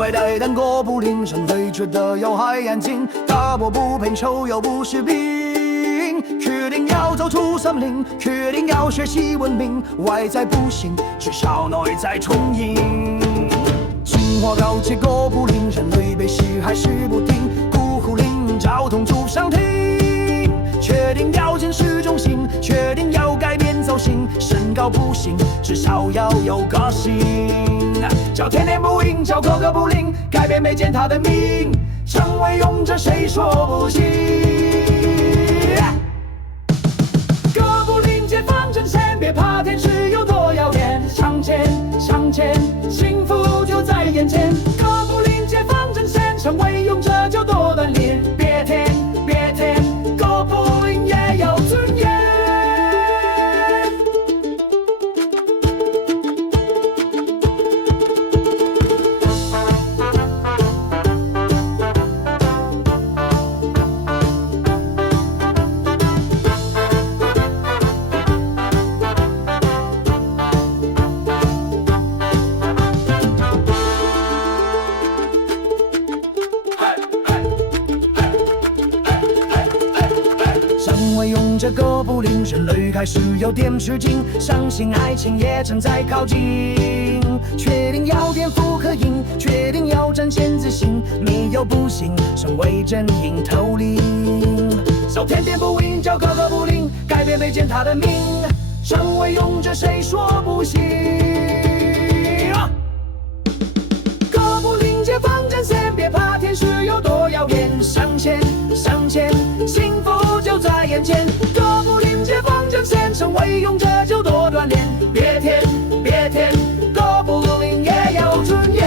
外带弹哥布林，人类觉得要还安静，大波不配球又不是病，确定要走出森林，确定要学习文明，外在不行，至少内在充盈。进化高级哥布林，人类被洗还是不听，孤苦伶交通阻上停，确定要见识中心，确定要改变造型，身高不行，至少要有个性。叫天天不应，叫个个不灵，改变没见他的命，成为勇者谁说不行？哥布林解放阵线，别怕天使有多耀眼，向前向前，幸福就在眼前。哥布林解放阵线，成为勇者就多锻炼，别填别填，哥布林也有尊严。身为勇者哥布林，人类开始有点吃惊，相信爱情也正在靠近，确定要颠覆刻印，确定要展现自信，没有不行，身为阵营头领，叫天天不应，叫个个不灵，改变没见他的命，成为勇者谁说不行？哥布林解放阵线，别怕天使有多耀眼，向前向前，幸福就在眼前。哥布林解放阵线，成为勇者就多锻炼，别填别填，哥布林也有尊严。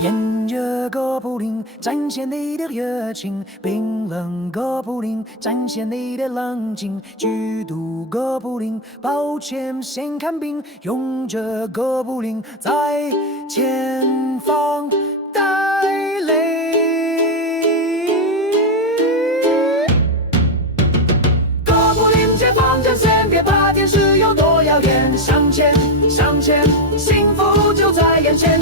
炎热哥布林，展现你的热情，冰冷哥布林，展现你的冷静，剧毒哥布林，抱歉先看病，勇者哥布林在前方带领。哥布林解放阵线，别怕天使有多耀眼，向前向前，幸福就在眼前。